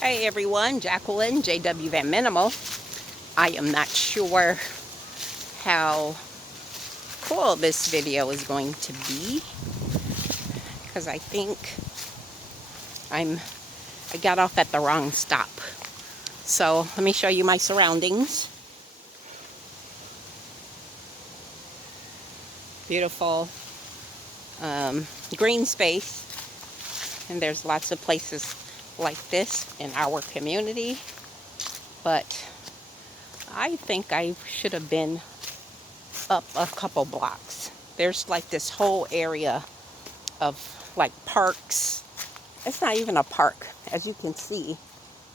Hey everyone, Jacqueline, JW Van Minimal. I am not sure how cool this video is going to be because I think I got off at the wrong stop. So let me show you my surroundings. Beautiful green space, and there's lots of places like this in our community, but I think I should have been up a couple blocks. There's like this whole area of like parks. It's not even a park, as you can see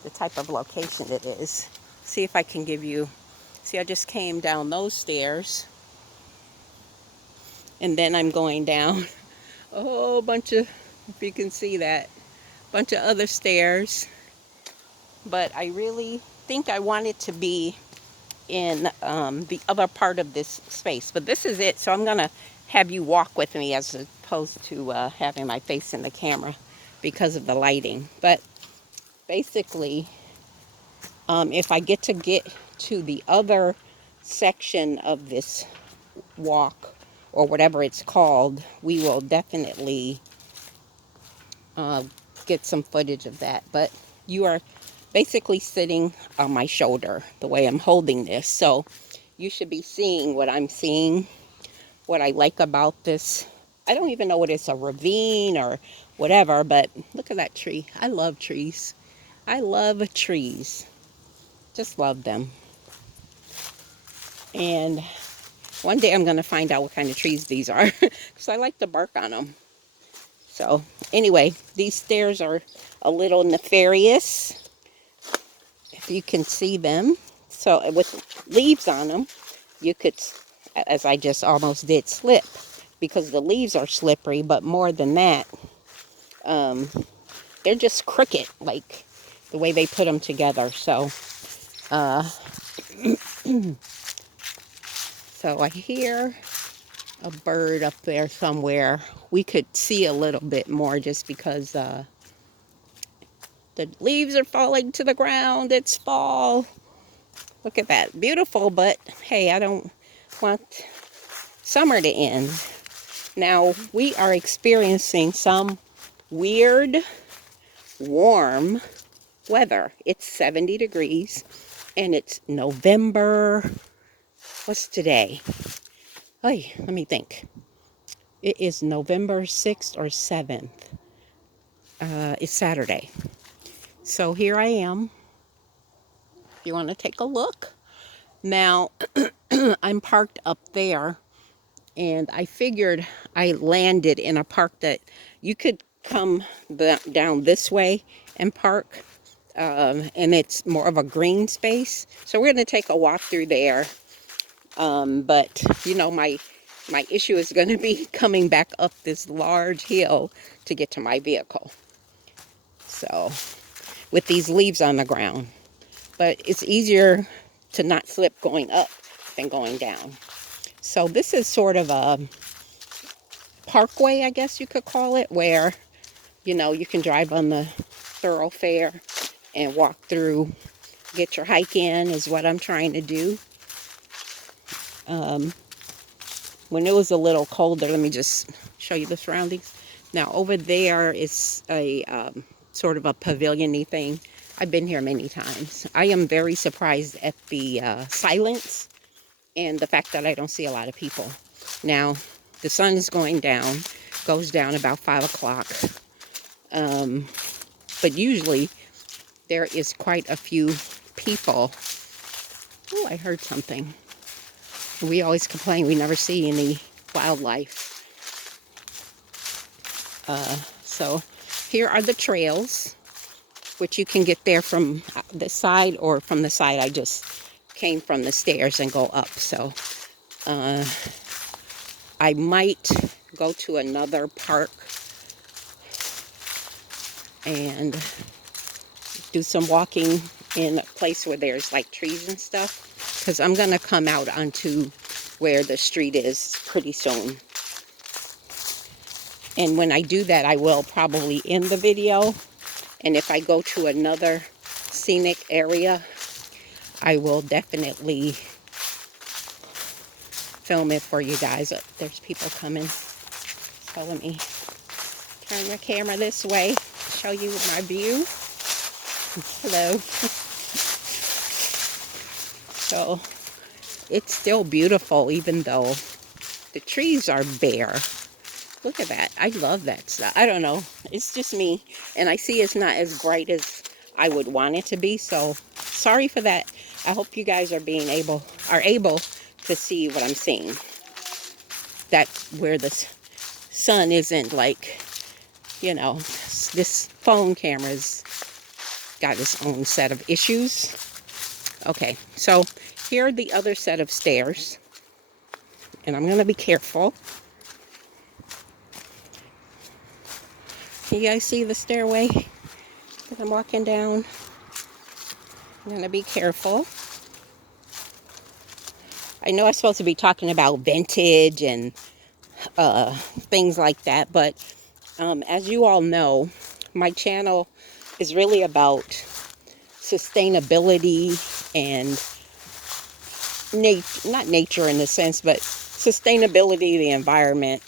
the type of location it is. See if I can give you, see, I just came down those stairs and then I'm going down a whole bunch of, if you can see that, bunch of other stairs. But I really think I want it to be in the other part of this space, but this is it. So I'm gonna have you walk with me as opposed to having my face in the camera because of the lighting. But basically, if I get to the other section of this walk or whatever it's called, we will definitely get some footage of that. But you are basically sitting on my shoulder the way I'm holding this, so you should be seeing what I'm seeing. What I like about this, I don't even know what it's, a ravine or whatever, but look at that tree. I love trees. I love trees. Just love them. And one day I'm going to find out what kind of trees these are because I like to bark on them. So anyway, these stairs are a little nefarious, if you can see them. So with leaves on them, you could, as I just almost did, slip because the leaves are slippery. But more than that, they're just crooked, like the way they put them together. So so I hear a bird up there somewhere. We could see a little bit more just because the leaves are falling to the ground. It's fall. Look at that. Beautiful, but hey, I don't want summer to end. Now, we are experiencing some weird, warm weather. It's 70 degrees, and it's November. What's today? Hey, let me think. It is November 6th or 7th. It's Saturday. So here I am. If you want to take a look. Now, I'm parked up there, and I figured I landed in a park that you could come down this way and park, and it's more of a green space. So we're going to take a walk through there. But you know, my issue is going to be coming back up this large hill to get to my vehicle. So with these leaves on the ground, but it's easier to not slip going up than going down. So this is sort of a parkway, I guess you could call it, where, you know, you can drive on the thoroughfare and walk through, get your hike in, is what I'm trying to do. When it was a little colder, let me just show you the surroundings. Now over there is a sort of a pavilion-y thing. I've been here many times. I am very surprised at the silence and the fact that I don't see a lot of people. Now, the sun is going down, goes down about 5 o'clock. But usually there is quite a few people. Oh, I heard something. We always complain we never see any wildlife. So here are the trails, which you can get there from the side or from the side I just came from the stairs and go up. So I might go to another park and do some walking in a place where there's like trees and stuff, because I'm gonna come out onto where the street is pretty soon. And when I do that, I will probably end the video. And if I go to another scenic area, I will definitely film it for you guys. Oh, there's people coming. So let me turn the camera this way, show you my view. Hello. So it's still beautiful even though the trees are bare. Look at that. I love that stuff. I don't know. It's just me. And I see it's not as bright as I would want it to be. So sorry for that. I hope you guys are able to see what I'm seeing. That's where the sun isn't like, you know, this phone camera's got its own set of issues. Okay, so here are the other set of stairs. And I'm going to be careful. You guys see the stairway that I'm walking down? I'm going to be careful. I know I'm supposed to be talking about vintage and things like that, but as you all know, my channel is really about sustainability and not nature in a sense, but sustainability, the environment.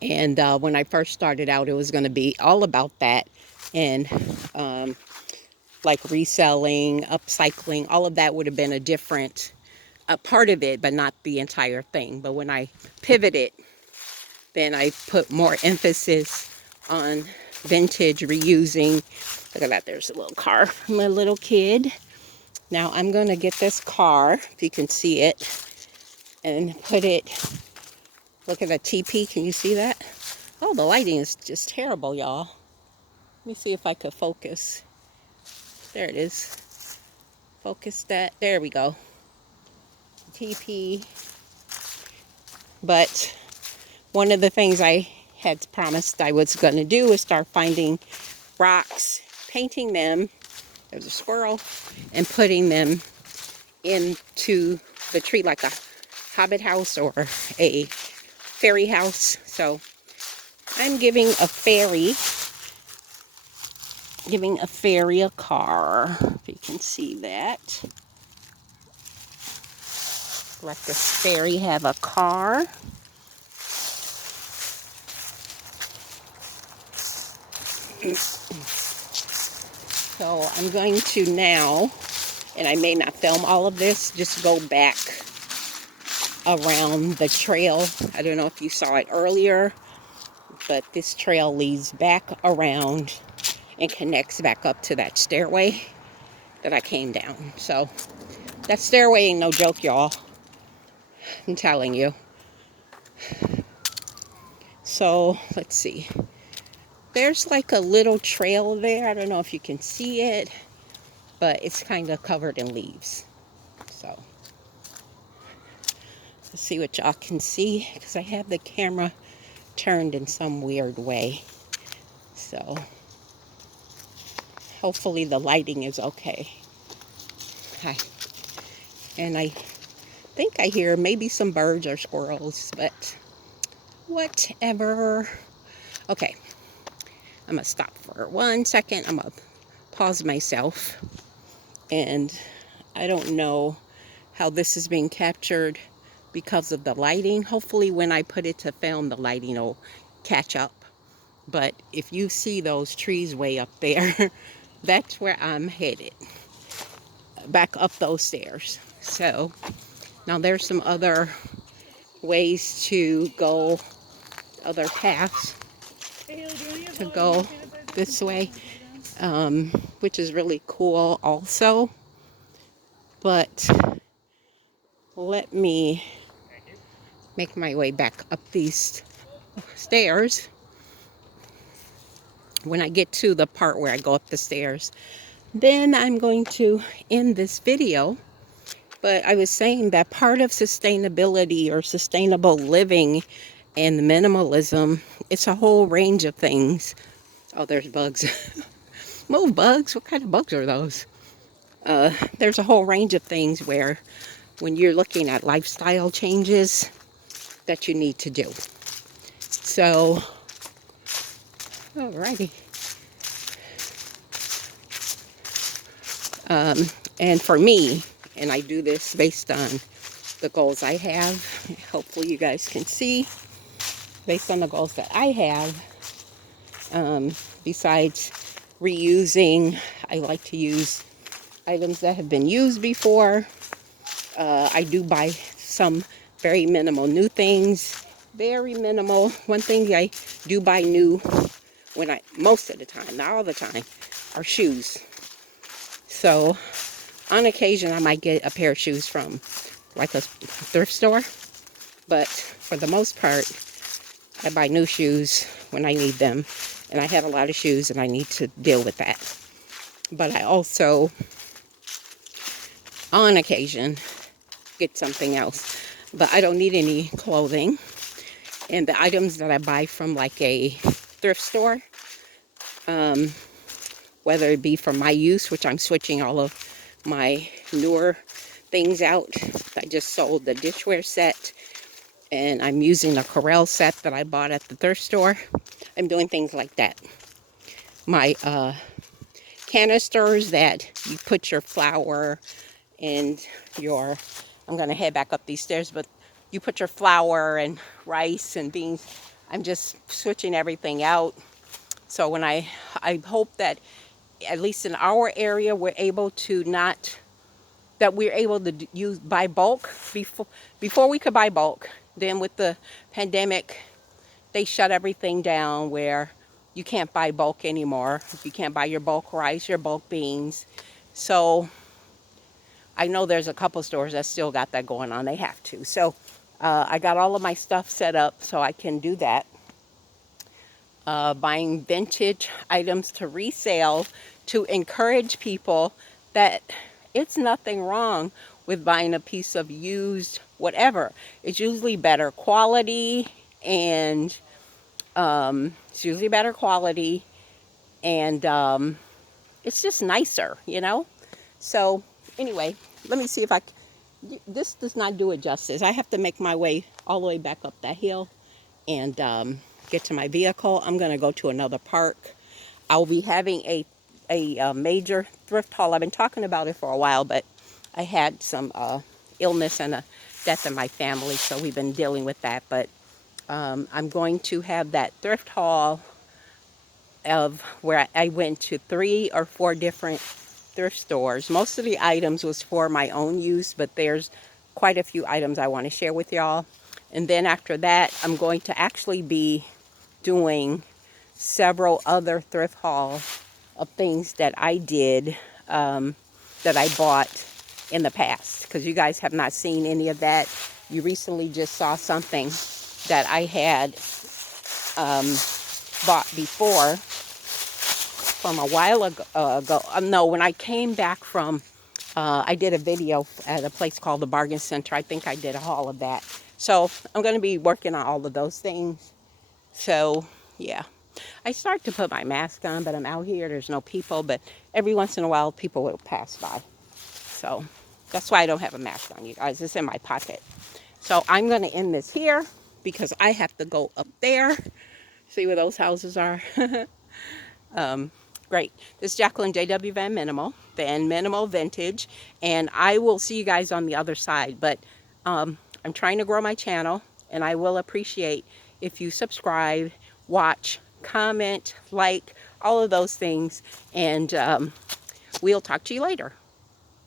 And when I first started out, it was going to be all about that, and like reselling, upcycling, all of that would have been a different part of it, but not the entire thing. But when I pivoted, then I put more emphasis on vintage, reusing. Look at that, there's a little car, my little kid. Now I'm going to get this car, if you can see it, and put it, look at the TP, can you see that? Oh, the lighting is just terrible, y'all. Let me see if I could focus. There it is. Focus that, there we go. TP. But one of the things I had promised I was going to do is start finding rocks, painting them, there's a squirrel, and putting them into the tree like a hobbit house or a fairy house. So I'm giving a fairy a car, if you can see that. Let this fairy have a car. So I'm going to now, and I may not film all of this, just go back around the trail. I don't know if you saw it earlier, but this trail leads back around and connects back up to that stairway that I came down. So that stairway ain't no joke, y'all. I'm telling you. So let's see. There's like a little trail there. I don't know if you can see it, but it's kind of covered in leaves. So let's see what y'all can see, because I have the camera turned in some weird way. So hopefully the lighting is okay. Hi. And I think I hear maybe some birds or squirrels, but whatever. Okay, I'm gonna stop for 1 second. I'm gonna pause myself, and I don't know how this is being captured because of the lighting. Hopefully when I put it to film, the lighting will catch up. But if you see those trees way up there, that's where I'm headed, back up those stairs. So now there's some other ways to go, other paths to go this way, which is really cool also. But let me make my way back up these stairs. When I get to the part where I go up the stairs, then I'm going to end this video. But I was saying that part of sustainability or sustainable living and minimalism, it's a whole range of things. Oh, there's bugs. Move, bugs. What kind of bugs are those? There's a whole range of things where when you're looking at lifestyle changes that you need to do. So, alrighty. And for me, and I do this based on the goals I have, hopefully you guys can see, based on the goals that I have, besides reusing, I like to use items that have been used before. I do buy some very minimal new things, very minimal. One thing I do buy new most of the time, not all the time, are shoes. So on occasion, I might get a pair of shoes from like a thrift store, but for the most part, I buy new shoes when I need them, and I have a lot of shoes and I need to deal with that. But I also, on occasion, get something else. But I don't need any clothing, and the items that I buy from like a thrift store, whether it be for my use, which I'm switching all of my newer things out. I just sold the dishware set, and I'm using the Corel set that I bought at the thrift store. I'm doing things like that. My canisters that you put your flour and your, I'm going to head back up these stairs, but you put your flour and rice and beans. I'm just switching everything out. So when I hope that at least in our area, we're able to buy bulk. Before we could buy bulk, then with the pandemic, they shut everything down where you can't buy bulk anymore. You can't buy your bulk rice, your bulk beans. So I know there's a couple stores that still got that going on. They have to. So I got all of my stuff set up so I can do that. Buying vintage items to resale to encourage people that it's nothing wrong with buying a piece of used whatever. It's usually better quality, and it's just nicer, you know? So anyway, let me see if this does not do it justice. I have to make my way all the way back up that hill and get to my vehicle. I'm going to go to another park. I'll be having a major thrift haul. I've been talking about it for a while, but I had some illness and a death in my family, so we've been dealing with that. But I'm going to have that thrift haul of where I went to 3 or 4 different thrift stores. Most of the items was for my own use, but there's quite a few items I want to share with y'all. And then after that, I'm going to actually be doing several other thrift hauls of things that I did, that I bought in the past, because you guys have not seen any of that. You recently just saw something that I had bought before from a while ago. No, when I came back from, I did a video at a place called the Bargain Center. I think I did a haul of that. So I'm going to be working on all of those things. So yeah, I start to put my mask on, but I'm out here. There's no people, but every once in a while people will pass by. So that's why I don't have a mask on, you guys. It's in my pocket. So I'm going to end this here because I have to go up there. See where those houses are? Great. This is Jacqueline J.W. Van Minimal Vintage, and I will see you guys on the other side. But I'm trying to grow my channel, and I will appreciate if you subscribe, watch, comment, like, all of those things, and we'll talk to you later.